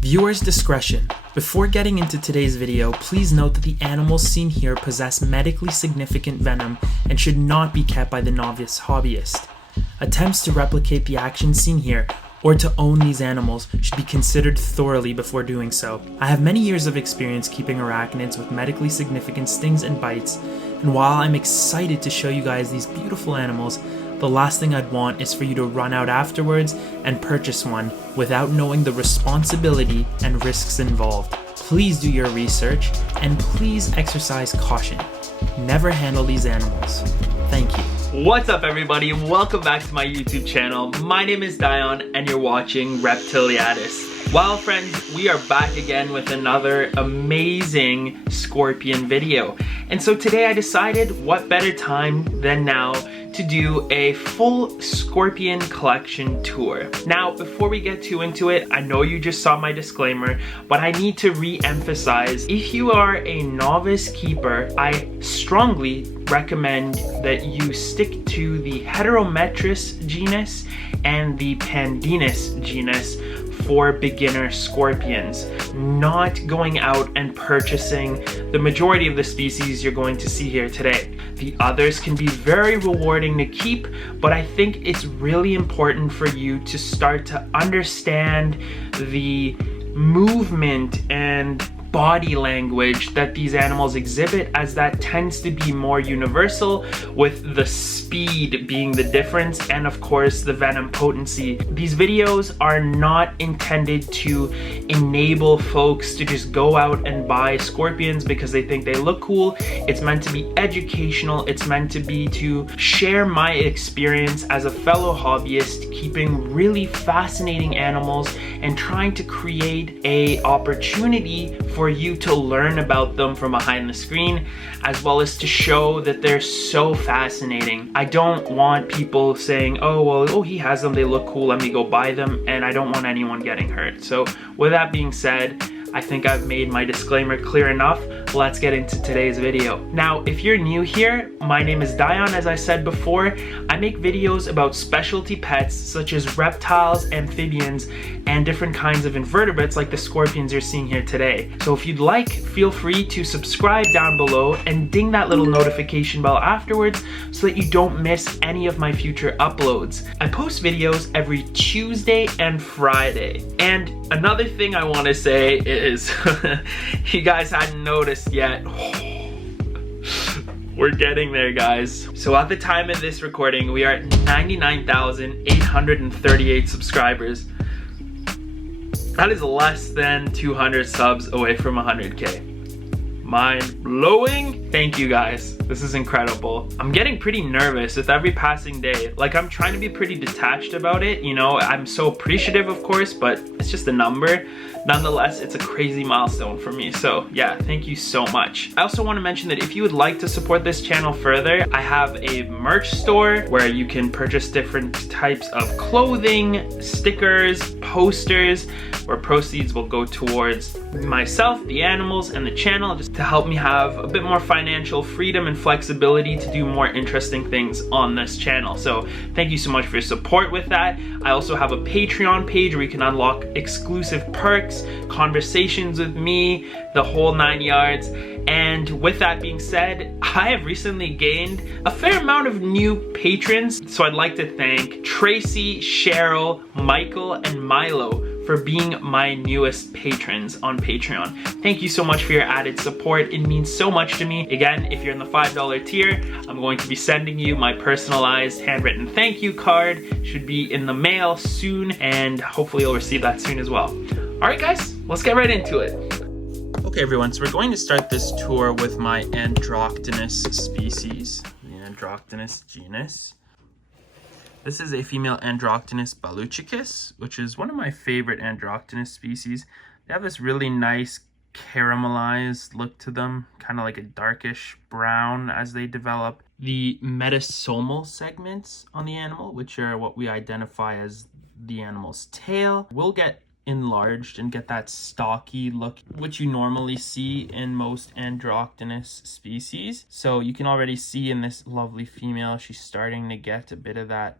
Viewers' discretion. Before getting into today's video, please note that the animals seen here possess medically significant venom and should not be kept by the novice hobbyist. Attempts to replicate the actions seen here or to own these animals should be considered thoroughly before doing so. I have many years of experience keeping arachnids with medically significant stings and bites, and while I'm excited to show you guys these beautiful animals, the last thing I'd want is for you to run out afterwards and purchase one without knowing the responsibility and risks involved. Please do your research and please exercise caution. Never handle these animals. Thank you. What's up everybody, welcome back to my YouTube channel. My name is Dion and you're watching Reptiliatus. Well friends, we are back again with another amazing scorpion video. And so today I decided what better time than now to do a full scorpion collection tour. Now, before we get too into it, I know you just saw my disclaimer, but I need to re-emphasize, if you are a novice keeper, I strongly recommend that you stick to the Heterometrus genus and the Pandinus genus for beginner scorpions, not going out and purchasing the majority of the species you're going to see here today. The others can be very rewarding to keep, but I think it's really important for you to start to understand the movement and body language that these animals exhibit, as that tends to be more universal, with the speed being the difference and of course the venom potency. These videos are not intended to enable folks to just go out and buy scorpions because they think they look cool. It's meant to be educational. It's meant to be to share my experience as a fellow hobbyist keeping really fascinating animals and trying to create a opportunity for you to learn about them from behind the screen, as well as to show that they're so fascinating. I don't want people saying, oh, he has them, they look cool, let me go buy them, and I don't want anyone getting hurt. So with that being said, I think I've made my disclaimer clear enough. Let's get into today's video. Now, if you're new here, my name is Dion, as I said before. I make videos about specialty pets such as reptiles, amphibians, and different kinds of invertebrates like the scorpions you're seeing here today. So if you'd like, feel free to subscribe down below and ding that little notification bell afterwards so that you don't miss any of my future uploads. I post videos every Tuesday and Friday. And another thing I want to say is, you guys hadn't noticed yet, we're getting there, guys. So at the time of this recording, we are at 99,838 subscribers. That is less than 200 subs away from 100K. Mind blowing. Thank you guys. This is incredible. I'm getting pretty nervous with every passing day. Like, I'm trying to be pretty detached about it, you know. I'm so appreciative, of course, but it's just a number. Nonetheless, it's a crazy milestone for me. So yeah, thank you so much. I also want to mention that if you would like to support this channel further, I have a merch store where you can purchase different types of clothing, stickers, posters, where proceeds will go towards myself, the animals, and the channel, just to help me have a bit more financial freedom and flexibility to do more interesting things on this channel. So thank you so much for your support with that. I also have a Patreon page where you can unlock exclusive perks, conversations with me, the whole 9 yards. And with that being said, I have recently gained a fair amount of new patrons. So I'd like to thank Tracy, Cheryl, Michael, and Milo for being my newest patrons on Patreon. Thank you so much for your added support. It means so much to me. Again, if you're in the $5 tier, I'm going to be sending you my personalized handwritten thank you card. Should be in the mail soon, and hopefully you'll receive that soon as well. All right, guys, let's get right into it. Okay, everyone, so we're going to start this tour with my Androctonus species, the Androctonus genus. This is a female Androctonus baluchicus, which is one of my favorite Androctonus species. They have this really nice caramelized look to them, kind of like a darkish brown as they develop. The metasomal segments on the animal, which are what we identify as the animal's tail, will get enlarged and get that stocky look which you normally see in most Androctonus species. So you can already see in this lovely female, she's starting to get a bit of that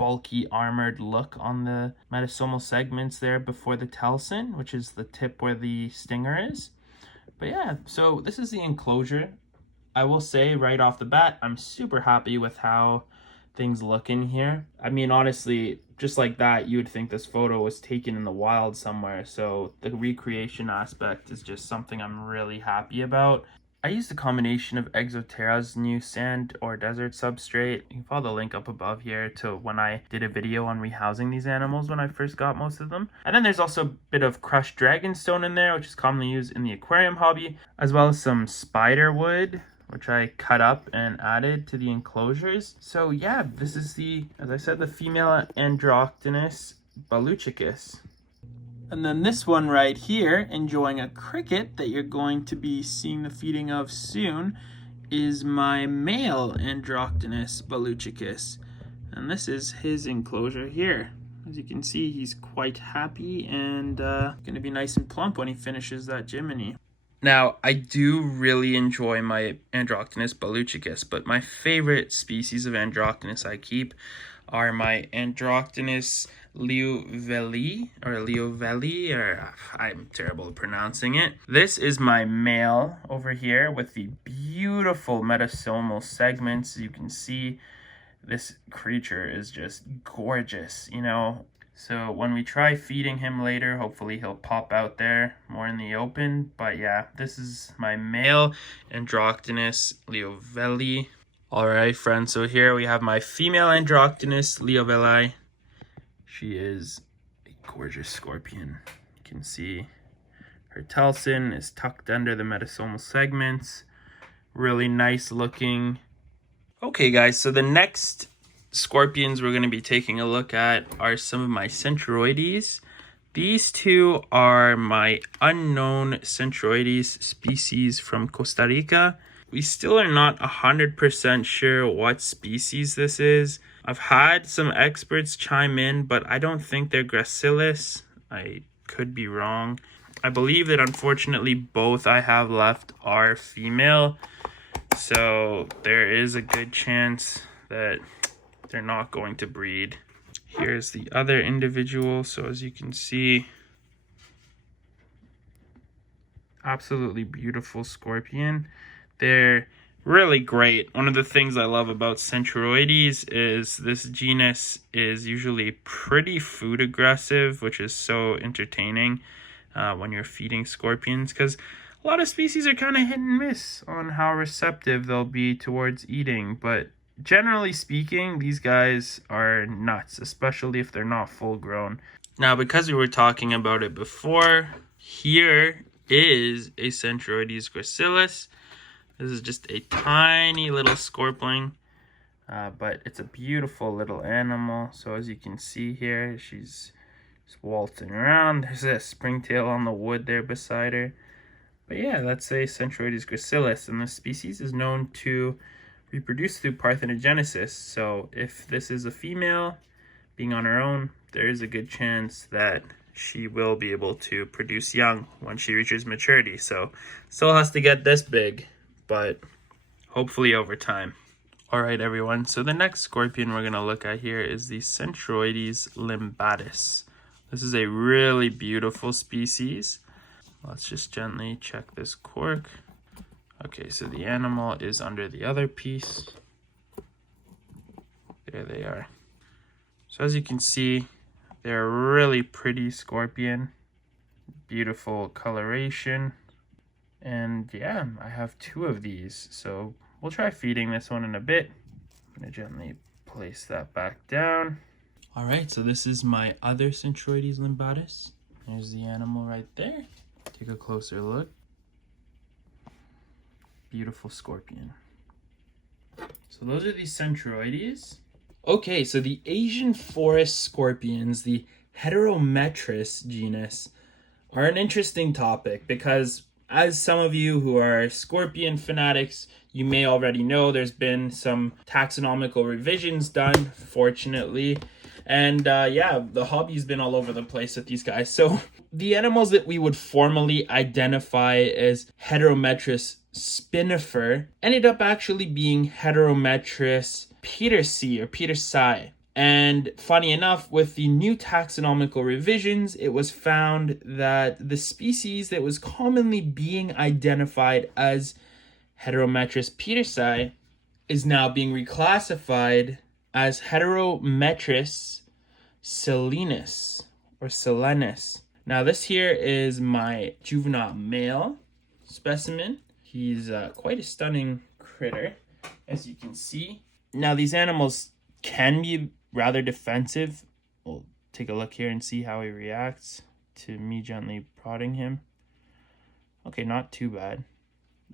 bulky armored look on the metasomal segments there before the telson, which is the tip where the stinger is. But yeah, so this is the enclosure. I will say right off the bat, I'm super happy with how things look in here. I mean, honestly, just like that, you would think this photo was taken in the wild somewhere. So the recreation aspect is just something I'm really happy about. I used a combination of Exoterra's new sand or desert substrate. You can follow the link up above here to when I did a video on rehousing these animals when I first got most of them. And then there's also a bit of crushed dragonstone in there, which is commonly used in the aquarium hobby, as well as some spider wood, which I cut up and added to the enclosures. So yeah, this is the, as I said, the female Androctonus baluchicus. And then this one right here, enjoying a cricket that you're going to be seeing the feeding of soon, is my male Androctonus baluchicus. And this is his enclosure here. As you can see, he's quite happy and going to be nice and plump when he finishes that Jiminy. Now, I do really enjoy my Androctonus baluchicus, but my favorite species of Androctonus I keep are my Androctonus liouvillei, or I'm terrible at pronouncing it. This is my male over here with the beautiful metasomal segments. You can see this creature is just gorgeous, you know. So when we try feeding him later, hopefully he'll pop out there more in the open. But yeah, this is my male Androctonus liouvillei. Alright friends, so here we have my female Androctonus liouvillei. She is a gorgeous scorpion. You can see her telson is tucked under the metasomal segments. Really nice looking. Okay guys, so the next scorpions we're going to be taking a look at are some of my Centruroides. These two are my unknown Centruroides species from Costa Rica. We still are not 100% sure what species this is. I've had some experts chime in, but I don't think they're gracilis. I could be wrong. I believe that unfortunately both I have left are female. So there is a good chance that they're not going to breed. Here's the other individual. So as you can see, absolutely beautiful scorpion. They're really great. One of the things I love about Centruroides is this genus is usually pretty food aggressive, which is so entertaining when you're feeding scorpions, because a lot of species are kind of hit and miss on how receptive they'll be towards eating. But generally speaking, these guys are nuts, especially if they're not full grown. Now, because we were talking about it before, here is a Centruroides gracilis. This is just a tiny little scorpion, but it's a beautiful little animal. So as you can see here, she's just waltzing around. There's a springtail on the wood there beside her. But yeah, that's a Centruroides gracilis, and this species is known to reproduce through parthenogenesis. So if this is a female being on her own, there is a good chance that she will be able to produce young when she reaches maturity. So still has to get this big, but hopefully over time. All right, everyone. So the next scorpion we're going to look at here is the Centruroides limbatus. This is a really beautiful species. Let's just gently check this cork. Okay, so the animal is under the other piece. There they are. So as you can see, they're a really pretty scorpion. Beautiful coloration. And yeah, I have two of these, so we'll try feeding this one in a bit. I'm going to gently place that back down. All right, so this is my other Centruroides limbatus. There's the animal right there. Take a closer look. Beautiful scorpion. So those are the Centruroides. Okay, so the Asian forest scorpions, the Heterometrus genus, are an interesting topic because, as some of you who are scorpion fanatics, you may already know, there's been some taxonomical revisions done, fortunately. And yeah, the hobby's been all over the place with these guys. So the animals that we would formally identify as Heterometrus spinifer ended up actually being Heterometrus petersii or petersii. And funny enough, with the new taxonomical revisions, it was found that the species that was commonly being identified as Heterometrus petersi is now being reclassified as Heterometrus silenus or silenus. Now this here is my juvenile male specimen. He's quite a stunning critter, as you can see. Now these animals can be rather defensive. We'll take a look here and see how he reacts to me gently prodding him. Okay, not too bad.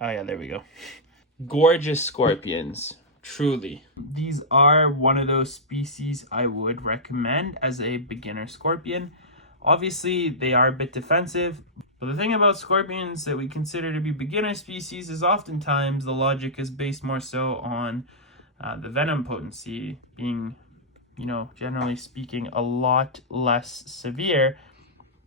Oh yeah, there we go. Gorgeous scorpions, truly. These are one of those species I would recommend as a beginner scorpion. Obviously, they are a bit defensive, but the thing about scorpions that we consider to be beginner species is oftentimes the logic is based more so on the venom potency being, generally speaking, a lot less severe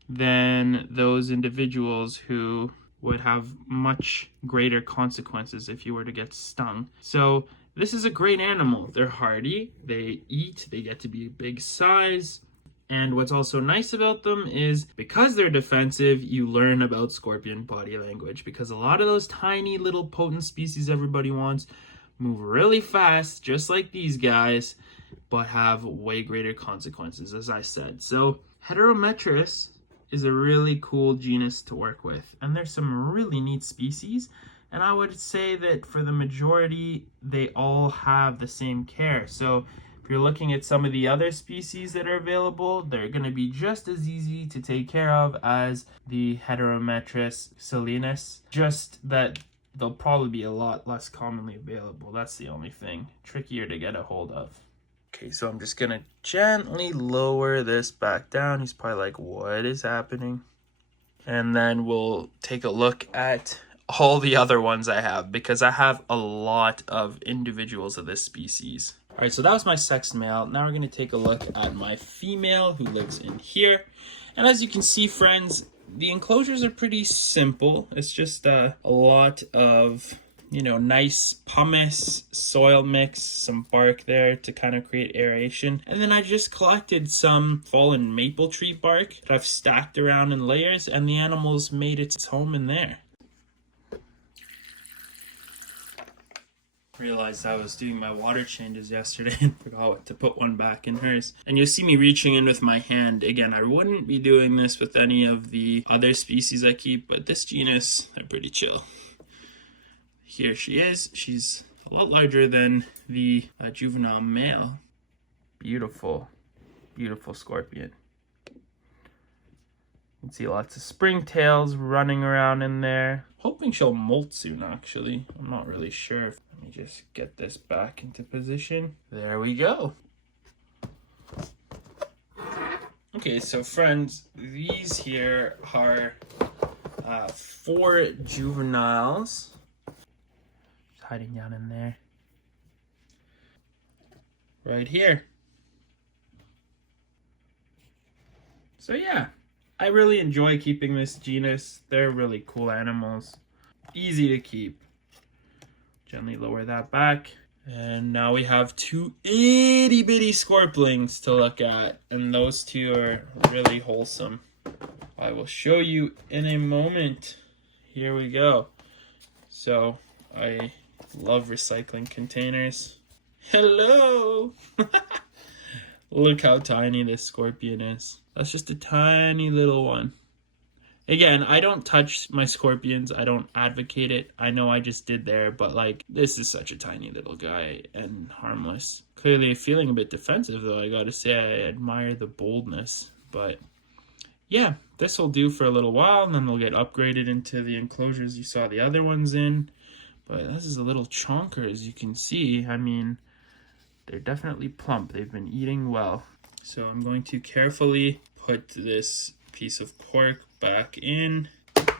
than those individuals who would have much greater consequences if you were to get stung. So this is a great animal. They're hardy, they eat, they get to be a big size. And what's also nice about them is because they're defensive, you learn about scorpion body language, because a lot of those tiny little potent species everybody wants move really fast, just like these guys, but have way greater consequences, as I said. So Heterometrus is a really cool genus to work with, and there's some really neat species, and I would say that for the majority, they all have the same care. So if you're looking at some of the other species that are available, they're going to be just as easy to take care of as the Heterometrus silenus, just that they'll probably be a lot less commonly available. That's the only thing. Trickier to get a hold of. Okay, so I'm just going to gently lower this back down. He's probably like, what is happening? And then we'll take a look at all the other ones I have, because I have a lot of individuals of this species. All right, so that was my sex male. Now we're going to take a look at my female who lives in here. And as you can see, friends, the enclosures are pretty simple. It's just a lot of, nice pumice, soil mix, some bark there to kind of create aeration. And then I just collected some fallen maple tree bark that I've stacked around in layers, and the animals made its home in there. Realized I was doing my water changes yesterday and forgot to put one back in hers. And you'll see me reaching in with my hand. Again, I wouldn't be doing this with any of the other species I keep, but this genus, they're pretty chill. Here she is. She's a lot larger than the juvenile male. Beautiful, beautiful scorpion. You can see lots of springtails running around in there. Hoping she'll molt soon, actually. I'm not really sure. Let me just get this back into position. There we go. Okay, so friends, these here are 4 juveniles. Just hiding down in there. Right here. So yeah. I really enjoy keeping this genus. They're really cool animals. Easy to keep. Gently lower that back. And now we have 2 itty bitty scorpions to look at. And those 2 are really wholesome. I will show you in a moment. Here we go. So I love recycling containers. Hello! Look how tiny this scorpion is. That's just a tiny little one. Again, I don't touch my scorpions. I don't advocate it. I know I just did there, but this is such a tiny little guy and harmless. Clearly feeling a bit defensive though. I gotta say, I admire the boldness. But yeah, this will do for a little while, and then they'll get upgraded into the enclosures you saw the other ones in. But this is a little chonker, as you can see. I mean, they're definitely plump. They've been eating well. So I'm going to carefully put this piece of pork back in. And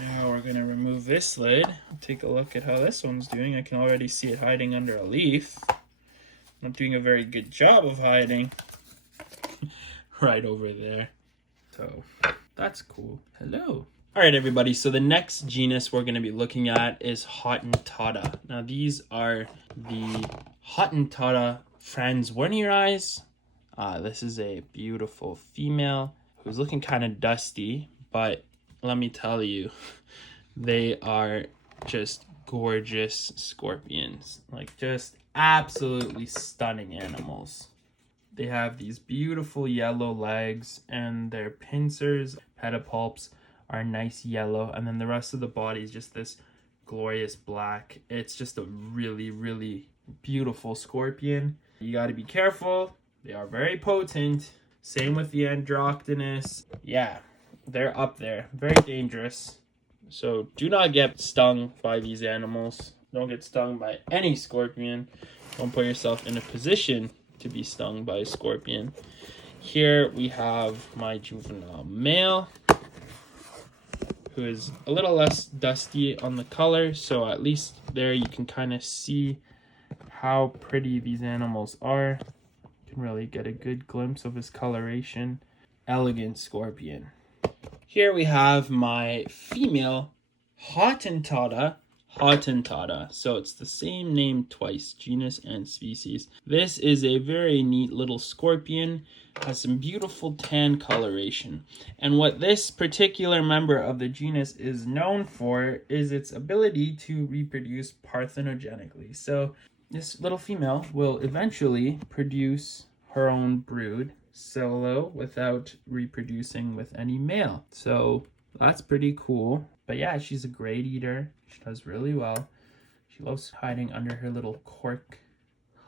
now we're going to remove this lid. Take a look at how this one's doing. I can already see it hiding under a leaf. Not doing a very good job of hiding. Right over there. So that's cool. Hello. All right, everybody. So the next genus we're going to be looking at is Hottentotta. Now these are the Hottentotta franzwerneri. This is a beautiful female who's looking kind of dusty, but let me tell you, they are just gorgeous scorpions. Like, just absolutely stunning animals. They have these beautiful yellow legs, and their pincers, pedipalps, are nice yellow, and then the rest of the body is just this glorious black. It's just a really, really beautiful scorpion. You got to be careful. They are very potent. Same with the Androctonus. Yeah, they're up there. Very dangerous. So do not get stung by these animals. Don't get stung by any scorpion. Don't put yourself in a position to be stung by a scorpion. Here we have my juvenile male, who is a little less dusty on the color. So at least there you can kind of see how pretty these animals are. You can really get a good glimpse of his coloration. Elegant scorpion. Here we have my female Hottentotta. So it's the same name twice, genus and species. This is a very neat little scorpion. Has some beautiful tan coloration. And what this particular member of the genus is known for is its ability to reproduce parthenogenically. So this little female will eventually produce her own brood solo without reproducing with any male. So that's pretty cool. But yeah, she's a great eater. She does really well. She loves hiding under her little cork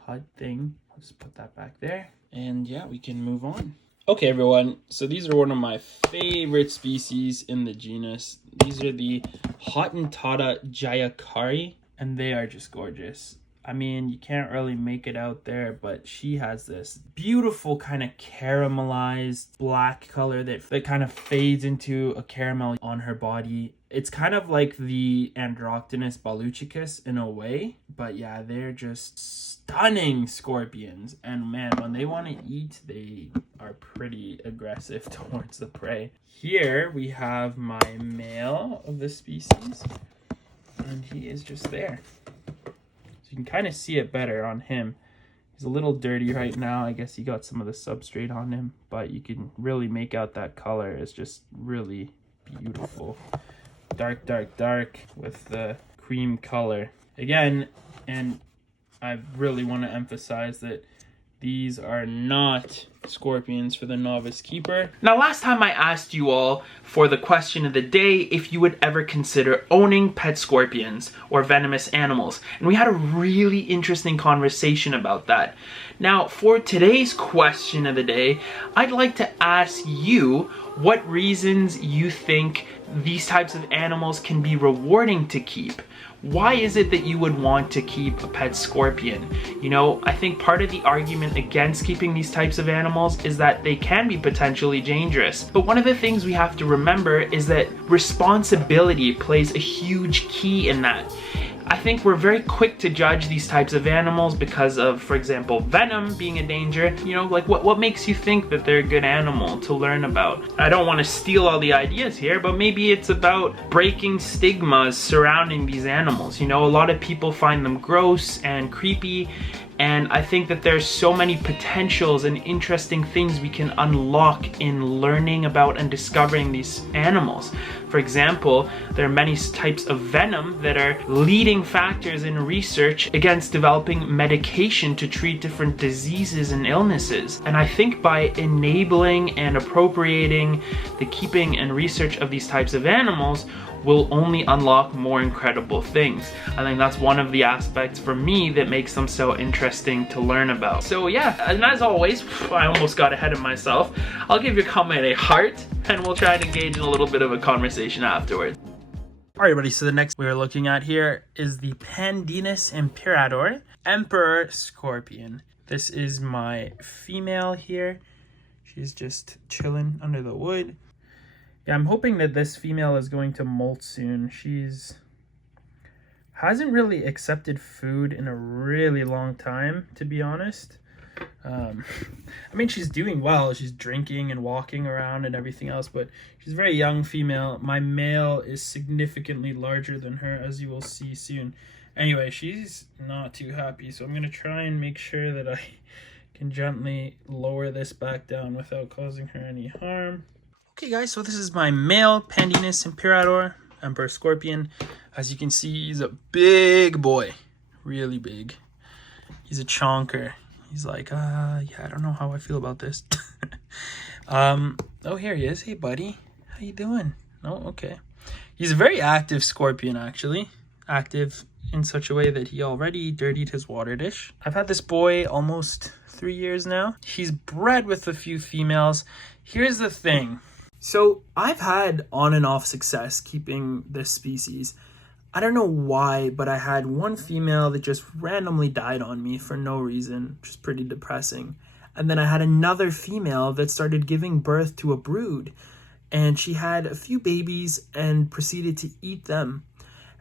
hut thing. I'll just put that back there. And yeah, we can move on. Okay, everyone. So these are one of my favorite species in the genus. These are the Hottentotta jayakari, and they are just gorgeous. I mean, you can't really make it out there, but she has this beautiful kind of caramelized black color that kind of fades into a caramel on her body. It's kind of like the Androctonus baluchicus in a way, but yeah, they're just stunning scorpions. And man, when they want to eat, they are pretty aggressive towards the prey. Here we have my male of the species, and he is just there. So you can kind of see it better on him. He's a little dirty right now. I guess he got some of the substrate on him, but you can really make out that color. It's just really beautiful. Dark, dark, dark with the cream color. Again, and I really want to emphasize that these are not scorpions for the novice keeper. Now, last time I asked you all for the question of the day if you would ever consider owning pet scorpions or venomous animals, and we had a really interesting conversation about that. Now, for today's question of the day, I'd like to ask you what reasons you think these types of animals can be rewarding to keep. Why is it that you would want to keep a pet scorpion? You know, I think part of the argument against keeping these types of animals is that they can be potentially dangerous. But one of the things we have to remember is that responsibility plays a huge key in that. I think we're very quick to judge these types of animals because of, for example, venom being a danger. You know, like what makes you think that they're a good animal to learn about? I don't want to steal all the ideas here, but maybe it's about breaking stigmas surrounding these animals. You know, a lot of people find them gross and creepy, and I think that there's so many potentials and interesting things we can unlock in learning about and discovering these animals. For example, there are many types of venom that are leading factors in research against developing medication to treat different diseases and illnesses. And I think by enabling and appropriating the keeping and research of these types of animals will only unlock more incredible things. I think that's one of the aspects for me that makes them so interesting to learn about. So yeah, and as always, I almost got ahead of myself. I'll give your comment a heart, and we'll try to engage in a little bit of a conversation afterwards. Alright everybody, so the next we're looking at here is the Pandinus imperator, emperor scorpion. This is my female here. She's just chilling under the wood. Yeah, I'm hoping that this female is going to molt soon. Hasn't really accepted food in a really long time, to be honest. I mean, she's doing well. She's drinking and walking around and everything else, but she's a very young female. My male is significantly larger than her, as you will see soon. Anyway, she's not too happy, so I'm going to try and make sure that I can gently lower this back down without causing her any harm. Okay guys, so this is my male Pandinus imperator, emperor scorpion. As you can see, he's a big boy, really big. He's a chonker. He's like, yeah, I don't know how I feel about this. Oh, here he is. Hey buddy, how you doing? Oh, okay. He's a very active scorpion, actually. Active in such a way that he already dirtied his water dish. I've had this boy almost 3 years now. He's bred with a few females. Here's the thing. So I've had on and off success keeping this species. I don't know why, but I had one female that just randomly died on me for no reason, which is pretty depressing. And then I had another female that started giving birth to a brood, and she had a few babies and proceeded to eat them.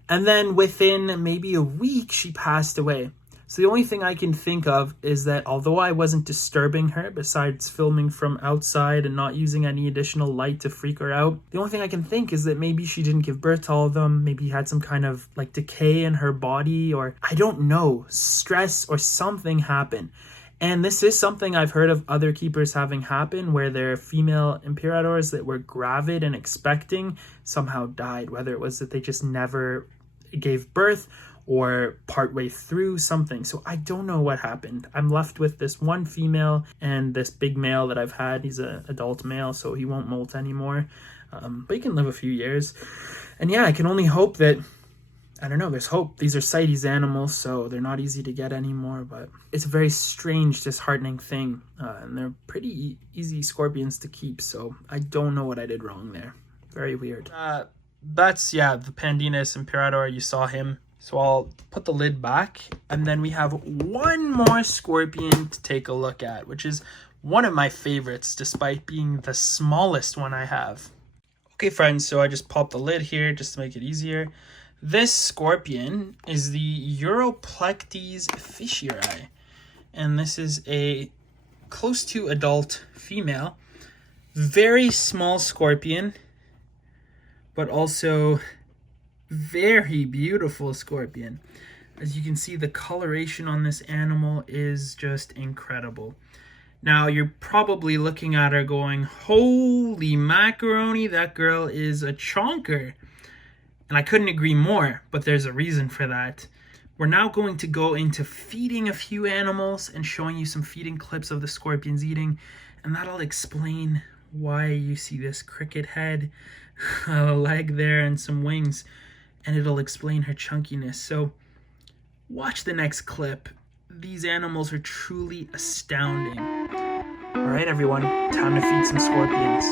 And then within maybe a week, she passed away. So the only thing I can think of is that although I wasn't disturbing her, besides filming from outside and not using any additional light to freak her out, the only thing I can think is that maybe she didn't give birth to all of them. Maybe had some kind of like decay in her body, or I don't know, stress or something happened. And this is something I've heard of other keepers having happen, where their female imperators that were gravid and expecting somehow died, whether it was that they just never gave birth or partway through something. So I don't know what happened. I'm left with this one female and this big male that I've had. He's an adult male, so he won't molt anymore. But he can live a few years. And yeah, I can only hope that, I don't know, there's hope. These are CITES animals, so they're not easy to get anymore, but it's a very strange, disheartening thing. And they're pretty easy scorpions to keep, so I don't know what I did wrong there. Very weird. That's, yeah, the Pandinus imperator. You saw him. So I'll put the lid back, and then we have one more scorpion to take a look at, which is one of my favorites, despite being the smallest one I have. Okay, friends, so I just popped the lid here just to make it easier. This scorpion is the Uroplectes fischeri, and this is a close to adult female. Very small scorpion, but also very beautiful scorpion. As you can see, the coloration on this animal is just incredible. Now, you're probably looking at her going, holy macaroni, that girl is a chonker. And I couldn't agree more, but there's a reason for that. We're now going to go into feeding a few animals and showing you some feeding clips of the scorpions eating, and that'll explain why you see this cricket head, a leg there, and some wings. And it'll explain her chunkiness. So watch the next clip. These animals are truly astounding. All right, everyone, time to feed some scorpions.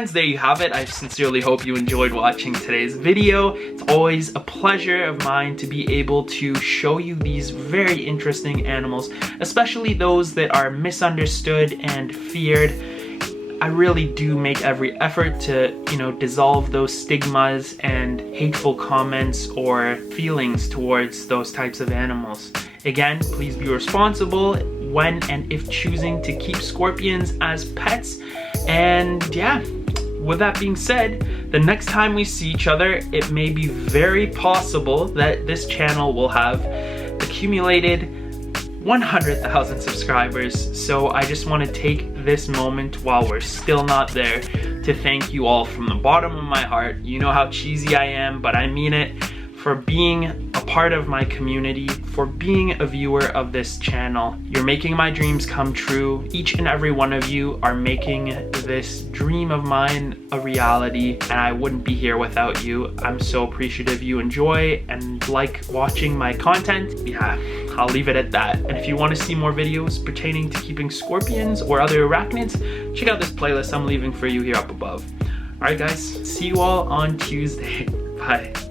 friends, there you have it. I sincerely hope you enjoyed watching today's video. It's always a pleasure of mine to be able to show you these very interesting animals, especially those that are misunderstood and feared. I really do make every effort to, dissolve those stigmas and hateful comments or feelings towards those types of animals. Again, please be responsible when and if choosing to keep scorpions as pets. And yeah, with that being said, the next time we see each other, it may be very possible that this channel will have accumulated 100,000 subscribers. So I just want to take this moment while we're still not there to thank you all from the bottom of my heart. You know how cheesy I am, but I mean it, for being a part of my community, for being a viewer of this channel. You're making my dreams come true. Each and every one of you are making this dream of mine a reality, and I wouldn't be here without you. I'm so appreciative you enjoy and like watching my content. Yeah, I'll leave it at that. And if you want to see more videos pertaining to keeping scorpions or other arachnids, check out this playlist I'm leaving for you here up above. Alright guys, see you all on Tuesday. Bye.